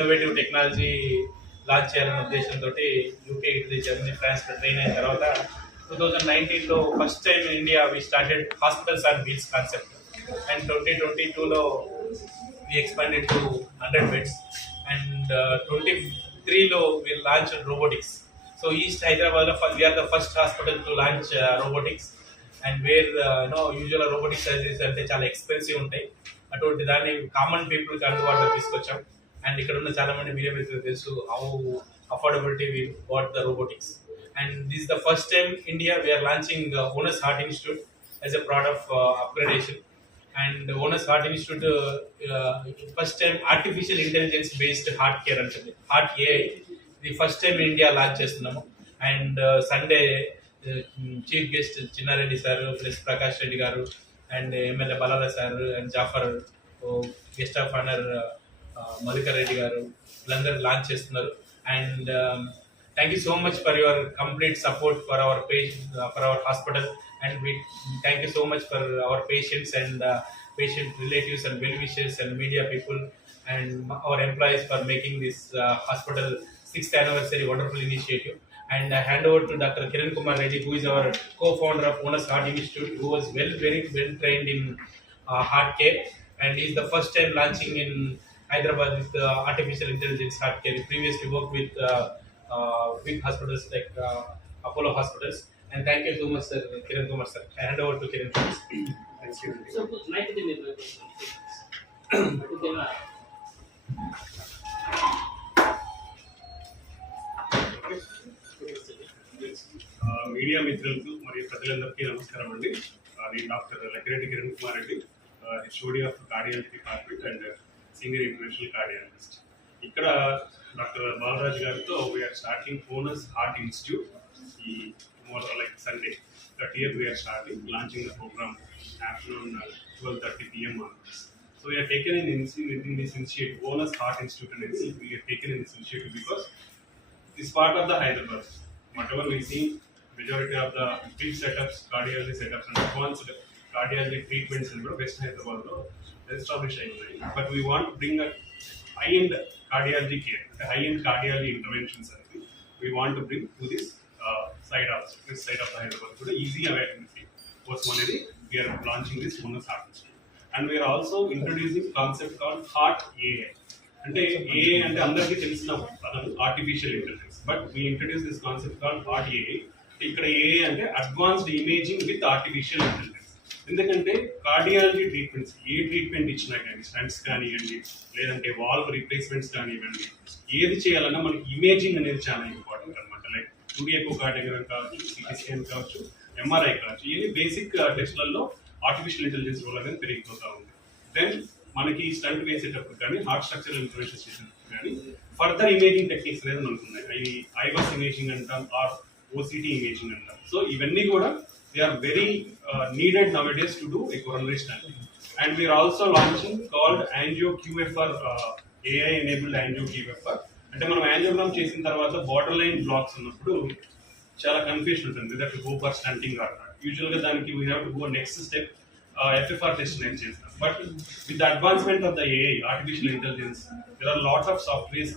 Innovative technology launch చేయాలనే ఉద్దేశంతో UK, Italy, Germany, France train అయిన తర్వాత 2019లో first time in India we started hospitals on wheels concept and 2022లో we expanded to 100 beds and 23లో we launched robotics. So East Hyderabad we are the first hospital to launch robotics and where usual robotic surgeries అంటే చాలా expensive ఉంటాయి, అటువంటి దాన్ని common people కి అందుబాటులో తీసుకొచ్చాం. అండ్ ఇక్కడ ఉన్న చాలా మంది మీడియా మిత్రులకు తెలుసు how affordability we bought the robotics. And this the first time India we are launching Onus Heart Institute as a part of upgradation. And Onus Heart Institute first time artificial intelligence based heart care అంటే heart AI ఇది first time India launch చేస్తున్నాము. And Sunday chief guest Chinnareddy sir plus Prakash Reddy గారు and MLA Balala sir and Jafar guest of honour Mallikar Reddy గారు వీళ్ళందరూ launch చేస్తున్నారు. And thank you so much for your complete support for our for our hospital. And we thank you so much for our patients and patient relatives and well-wishers and media people and our employees for making this hospital 6th anniversary wonderful initiative. And I hand over to Dr. Kiran Kumar Reddy, who is our co-founder of Onus Heart Institute, who was very well trained in heart care, and he is the first time launching in Hyderabad with artificial intelligence heart care. He previously worked with big hospitals like Apollo hospitals. And thank you so much, sir, Kiran Kumar sir. I hand over to Kiran Kumar. Thank you. So, mic the name. Media మిత్రులకు మరియు ప్రజలందరికీ నమస్కారం అండి. అది doctor Lakkireddy Kiran Kumar Reddy, HOD of cardiology department and senior international cardiologist. ఇక్కడ doctor Balaraj గారితో we are starting ఓనస్ heart institute. ఈ like Sunday, 30th we are starting, launching the program afternoon 12:30 p.m. onwards. So we are taken in this initiative, Onus Heart Institute, and we are taken in this initiative because this part of the Hyderabad, whatever we see, majority of the big setups, cardiology setups and advanced cardiology treatments in West Hyderabad established. But we want to bring a high-end cardiology care, high-end cardiology interventions. We want to bring to this this side of the Hyderabad today easy availability. First one is we are launching this Onus Heart Institute, and we are also introducing concept called Heart AI. అంటే AI అంటే అందరికీ తెలిసిన artificial intelligence, but we introduce this concept called Heart AI. ఇక్కడ AI అంటే advanced imaging with artificial intelligence. ఎందుకంటే cardiology treatments ఏ treatment ఇచ్చినా కానీ, stunts కానివ్వండి లేదంటే వాల్వ్ రీప్లేస్మెంట్స్ కానివ్వండి, ఏది చేయాలన్నా మనకి ఇమేజింగ్ అనేది చాలా ఇంపార్టెంట్ అనమాట. లైక్ 2D ఎకోకార్డియోగ్రామ్ కావచ్చు, సిటీ స్కాన్ కావచ్చు, ఎంఆర్ఐ కావచ్చు, ఇవన్నీ బేసిక్ టెస్ట్లలో ఆర్టిఫిషియల్ ఇంటెలిజెన్స్ రోల్ అనేది పెరిగిపోతూ ఉంది. దెన్ మనకి స్టంట్ వేసేటప్పుడు కానీ, హార్ట్ స్ట్రక్చరల్ ఇన్ఫర్మేషన్ చేసేటప్పుడు కానీ ఫర్దర్ ఇమేజింగ్ టెక్నిక్స్ అనేది మనకు ఉన్నాయి. అవి ఐవాస్ ఇమేజింగ్ అంటాం, ఆర్ ఓసిటీ ఇమేజింగ్ అంటాం. సో ఇవన్నీ కూడా they are very needed nowadays to do a coronary stent. And we are also launching called angio QFR, AI enabled angio QFR. అంటే మనం యాంజియోగ్రామ్ చేసిన తర్వాత బార్డర్ లైన్ బ్లాక్స్ ఉన్నప్పుడు చాలా కన్ఫ్యూషన్ ఉంటుంది, that go for stenting or not. యూజువల్గా దానికి we have to go next step FFR test నేను చేస్తాం. But with the advancement of the AI, artificial intelligence, there are lots of softwares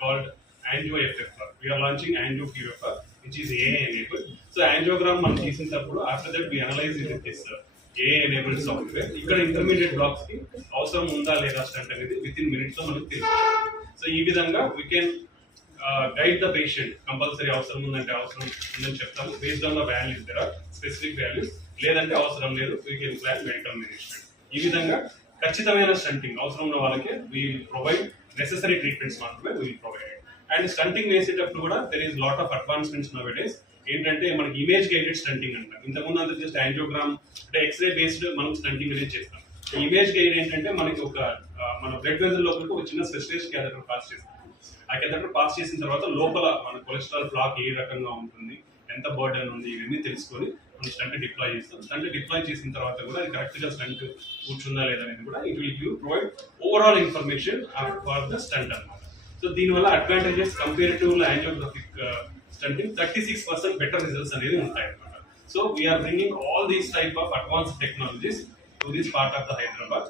called angio FFR. We are launching angio QFR which is AI enabled. So angiogram మనం చేసినప్పుడు after that we analyse it with AI enabled software. ఇక్కడ intermediate blocks కి అవసరం ఉందా లేదా stunt అనేది with in minutes లో మనకు తెలుస్తుంది. సో ఈ విధంగా we can guide the patient. Compulsory అవసరం ఉందంటే అవసరం ఉందని చెప్తాము, based on the values, there are specific values. లేదంటే అవసరం లేదు, we can plan medical management. ఈ విధంగా ఖచ్చితమైన స్టంటింగ్ అవసరం ఉన్న వాళ్ళకి వీ ప్రొవైడ్ నెసెసరీ ట్రీట్మెంట్స్ మాత్రమే వీ ప్రొవైడ్. అండ్ స్టంటింగ్ వేసేటప్పుడు కూడా there is lot of advancements nowadays. ఏంటంటే మనకి ఇమేజ్ గైడెడ్ స్టంటింగ్ అంటాం. ఇంతకుముందు అంతా జస్ట్ యాంజియోగ్రామ్ అంటే ఎక్స్రే బేస్డ్ మనం స్టంటింగ్ అనేది చేస్తాం. ఇమేజ్ గైడ్ ఏంటంటే మనకి మన బ్లడ్ వెజల్ లోపలికి ఒక చిన్న స్పెషలైజ్డ్ క్యాథెటర్ పాస్ చేస్తాం. ఆ క్యాథెటర్ పాస్ చేసిన తర్వాత లోపల మన కొలెస్ట్రాల్ బ్లాక్ ఏ రకంగా ఉంటుంది, ఎంత బర్డెన్ ఉంది, ఇవన్నీ తెలుసుకొని మనం స్టంట్ డిప్లాయ్ చేస్తాం. స్టంట్ డిప్లాయ్ చేసిన తర్వాత కూడా అది కరెక్ట్ గా స్టంట్ కూర్చుందా లేదనేది కూడా it will give provide overall information for the stent అన్నమాట. సో దీనివల్ల advantages comparative angiographic stenting 36% better results అనేది ఉంటాయి అన్నమాట. So we are bringing all these type of advanced technologies to this part of the Hyderabad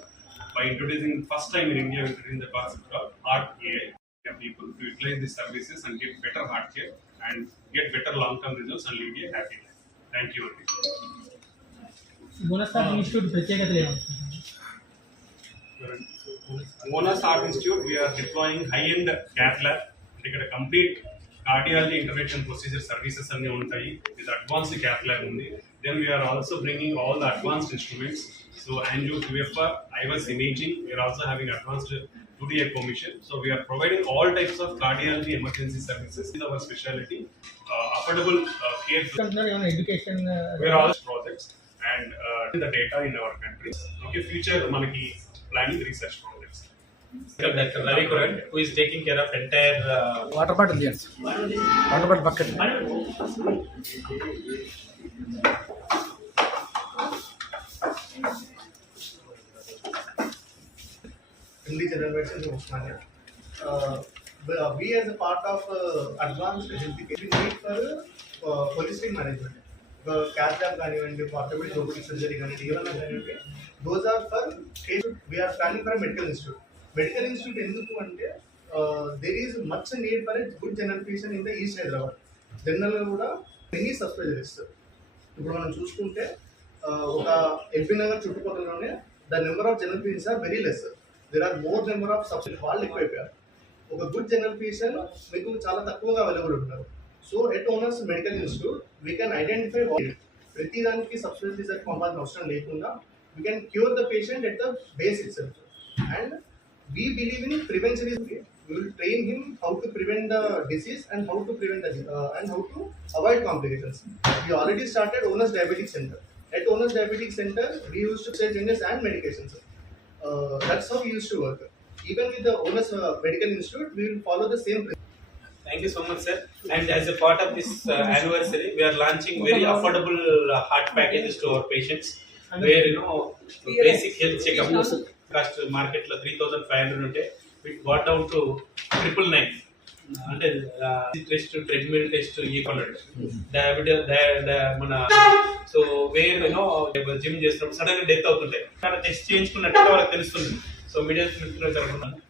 by introducing first time in India introducing the concept of Heart AI. people to utilize these services and get better heart care and get better long-term results and lead a happy life. Thank you. మోనోసార్ institute ప్రత్యేకతలు ఏమంటారు? Monas Heart Institute, we are deploying high-end cath lab. ఇక్కడ complete cardiology intervention procedure services అన్ని ఉంటాయి. ఇది advanced cath lab ఉంది. Then we are also bringing all the advanced instruments. So angio, QFR, IVUS imaging. We are also having advanced 2D echo mission. So we are providing all types of cardiology emergency services. This is our specialty. Affordable care. అంటున్నారు ఏమైనా education We are all projects and the data in our country. Okay, future manaki planning research projects. Dr. Ravi Kuran, who is taking care of entire water bottle చేయండి. Water bottle bucket MD General Medicine in Osmania. We as a part of advanced health care, we need for holistic management. Cath lab కానివ్వండి, portable robotic surgery కానివ్వండి, ఏవైనా కానివ్వండి, those are for case. We are planning for a medical institute. Medical institute ఎందుకు అంటే there is much need for a good general physician in the East Hyderabad. జనరల్గా కూడా ఎన్ని sub specialist ఇప్పుడు మనం చూసుకుంటే ఒక ఎల్బీ నగర్ చుట్టుపక్కలలోనే the number of general physicians are very less. There are more number of sub వాళ్ళు ఎక్కువైపోయారు. ఒక గుడ్ జనరల్ ఫిజిషియన్ మీకు చాలా తక్కువగా అవైలబుల్ ఉంటారు. So at owners medical institute we can identify ప్రతి దానికి సబ్ స్పెషలిస్ట్ పంపాల్సిన అవసరం లేకుండా we can cure the patient at the base it self. And we believe in prevention is we will train him how to prevent the disease and how to prevent the and how to avoid complications. We already started Owners Diabetic Center. At Owners Diabetic Center, we used to say changes and medications. That's how we used to work. Even with the Owners Medical Institute, we will follow the same principle. Thank you so much, sir. And as a part of this anniversary, we are launching very affordable heart packages to our patients, where basic health checkup cost market lo 3,500 unte we got down to 999. అంటే test, treadmill test, ఈ కొన్నాడు మన. So where gym చేస్తున్నప్పుడు sudden గా death అవుతుంటాయి. Test చేయించుకున్నట్టు వాళ్ళకి తెలుస్తుంది. సో మీడియా జరుగుతున్నాను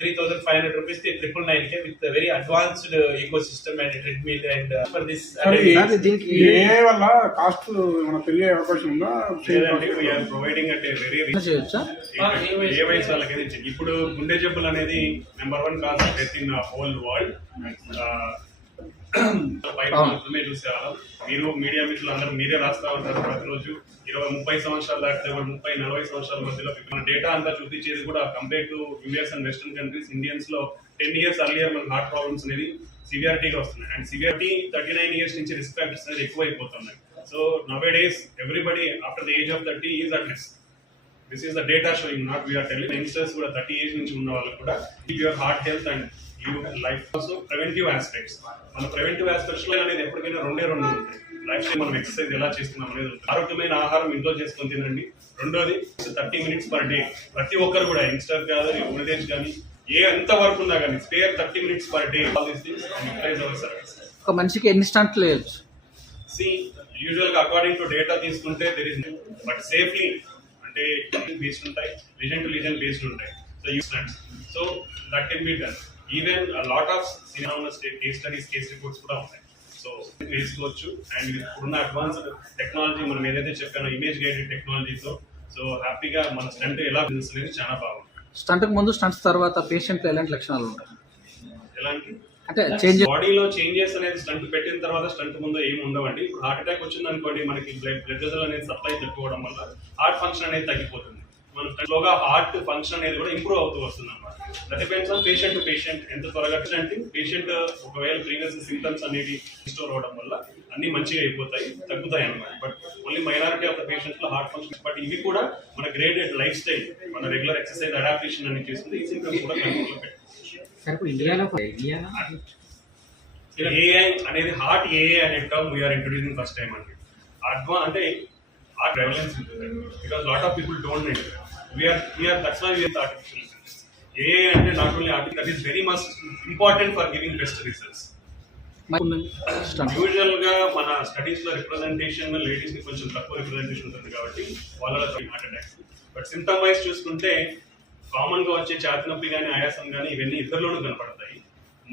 3,500 rupees 999 with a very advanced ecosystem and treadmill and for this దీనికి ఏ వల్ల కాస్ట్ మన పెరిగే అవకాశం ఉందా? ప్రొవైడింగ్ అంటే వెరీ చేయొచ్చా? ఏ వయసు వాళ్ళకైనా ఇచ్చింది. ఇప్పుడు గుండె జబ్బులు అనేది number 1 cause of death in whole world. మాత్రమే చూసేవాళ్ళం. మీరు మీడియా మిత్రులు అందరూ మీరే రాస్తా ఉంటారు ప్రతిరోజు. 20-30 సంవత్సరాలు దాటితే 30-40 సంవత్సరాల మధ్యలో మన డేటా అంతా చూపించేది కూడా compare to US and western countries. Indians లో 10 years అర్లియర్ మన హార్ట్ ప్రాబ్లమ్స్ అనేది సివియారిటీగా వస్తున్నాయి. అండ్ సివియారిటీ 39 years నుంచి రిస్క్ ఫ్యాక్టర్స్ అనేది ఎక్కువైపోతున్నాయి. So nowadays everybody after the age of 30 is at risk. This is the data showing, not we are telling. Youngsters కూడా 30 years నుంచి ఉన్న వాళ్ళు కూడా your heart health and life. Also preventive aspects. మన preventive aspects లో అనేది ఎప్పటికైనా 2 ఉంటాయి. లైఫ్ స్టైల్ మనం ఎక్సర్సైజ్ ఎలా చేస్తున్నాం అనేది ఉంటుంది. ఆరోగ్యమైన ఆహారం ఇంట్లో చేసుకొని తినండి. రెండోది 30 minutes per day. ప్రతి ఒక్కరు కూడా యంగ్స్టర్ కాదు, ఓల్డ్ ఏజ్ కానీ ఎంత వరకు ఉన్నా కానీ spare 30 minutes per day. All these things and utilise our service. ఒక మనిషికి ఎన్ని స్టంట్లు వేయొచ్చు? సి యూజువల్ గా అకార్డింగ్ టు డేటా తీసుకుంటే దేర్ ఇస్ బట్ సేఫ్లీ అంటే బేస్డ్ ఉంటాయి, లీజన్ టు లీజన్ బేస్డ్ ఉంటాయి. So you stents, so that can be done. Even lot of case studies, case reports కూడా ఉన్నాయి. సో వేసుకోవచ్చు. అండ్ ఇప్పుడున్న అడ్వాన్స్డ్ టెక్నాలజీ మనం ఏదైతే చెప్పానో ఇమేజ్ గైడెడ్ టెక్నాలజీతో సో హ్యాపీగా మన స్టంట్ ఎలా బిజినెస్ అనేది చాలా బాగుంది. స్టంట్కి ముందు, స్టంట్స్ తర్వాత పేషెంట్ ఎలాంటి లక్షణాలు ఉంటాయి? ఎలాంటి అంటే చేంజ్ బాడీలో చేంజెస్ అనేది స్టంట్ పెట్టిన తర్వాత స్టంట్ ముందు ఏమి ఉండవండి. ఇప్పుడు హార్ట్ అటాక్ వచ్చింది అనుకోండి, మనకి బ్లడ్ వెజల్ అనేది సప్లై తగ్గిపోవడం వల్ల హార్ట్ ఫంక్షన్ అనేది తగ్గిపోతుంది. మన స్లోగా హార్ట్ ఫంక్షన్ అనేది కూడా ఇంప్రూవ్ అవుతూ వస్తుంది అన్నమాట. That depends on patient to patient. ఎంత త్వరగా అంటే పేషెంట్ ఒకవేళ ప్రీవియస్ సింప్టమ్స్ అనేవి స్టోర్ అవడం వల్ల అన్ని మంచిగా అయిపోతాయి, తగ్గుతాయి అన్నమాట. But only minority of the patients లో హార్ట్ ఫంక్షన్. బట్ ఇవి కూడా మన గ్రేడెడ్ లైఫ్ స్టైల్, మన రెగ్యులర్ ఎక్సర్సైజ్ అడాప్టేషన్ అనేది చేస్తుంది. ఈ సింప్టమ్స్ కూడా కంట్రోల్లో పెట్టాలి. ఏఐ అనేది హార్ట్ ఏఐ అనే term we are introducing first time అండి. అంటే హార్ట్ ప్రెవలెన్స్ ఉంటుంది because lot of people don't know. We are that's why we are artificial intelligence. AI అంటే not only artificial, that is very much important for giving best results. Usual గా మన studies లో representation ladies కి కొంచెం తక్కువ representation ఉంటుంది కాబట్టి వాళ్ళలో heart attacks. But symptom wise చూసుకుంటే కామన్ గా వచ్చే ఛాతి నొప్పి కానీ ఆయాసం కానీ ఇవన్నీ ఇద్దరిలోనూ కనపడతాయి.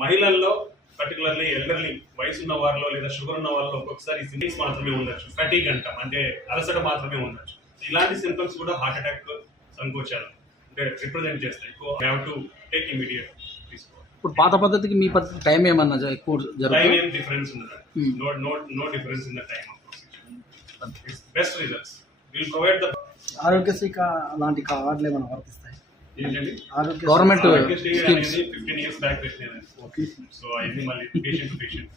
మహిళల్లో పర్టికులర్లీ ఎల్డర్లీ వయసు ఉన్న వారిలో లేదా షుగర్ ఉన్న వారిలో ఒక్కొక్కసారి సింటమ్స్ మాత్రమే ఉండొచ్చు, ఫటీగ్ అంటాం, అంటే అలసట మాత్రమే ఉండొచ్చు. ఇలాంటి సింటమ్స్ కూడా హార్ట్ అటాక్ సంకోచాలు అంటే రిప్రజెంట్ చేస్తాయి. So have to take immediate తీసుకోవాలి. ఇప్పుడు పాత పద్ధతికి మీ పద్ధతి టైం ఏమన్నా ఎక్కువ టైం జరుగుతుంది? ఏం డిఫరెన్స్ ఉండదు. No difference in the time of procedure. Best results will provide the Aarogyasri అలాంటి కార్డులు ఏమైనా వర్తిస్తాయి? ఏంటండి ఆరోగ్య గవర్నమెంట్ ఆరోగ్యశ్రీ స్కీమ్స్ అనేది 15 years బ్యాక్ పెట్టినది. సో అవన్నీ మళ్ళీ పేషెంట్ టు పేషెంట్.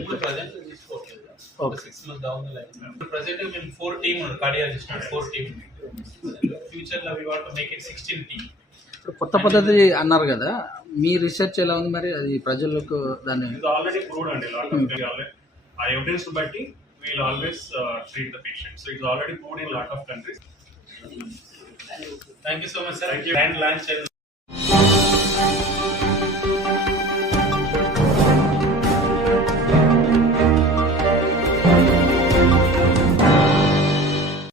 ఇప్పుడు ప్రజెంట్ తీసుకోవట్లేదు. 6 months down the line. ఇప్పుడు ప్రజెంట్ మేము 4 టీమ్ కార్డియాలజిస్ట్ 4 టీమ్. ఫ్యూచర్ లో we want to make it 16 team. ఇప్పుడు కొత్త పద్ధతి అన్నారు కదా, మీ రీసెర్చ్ ఎలా ఉంది మరి? అది ప్రజలకు దాన్ని ఇది ఆల్రెడీ ప్రూవ్డ్ అండి. ఆ ఎవిడెన్స్ బట్టి wheel always treat the patient. So it's already proved in lot of countries. Thank you so much, sir. Thank you. And lunch and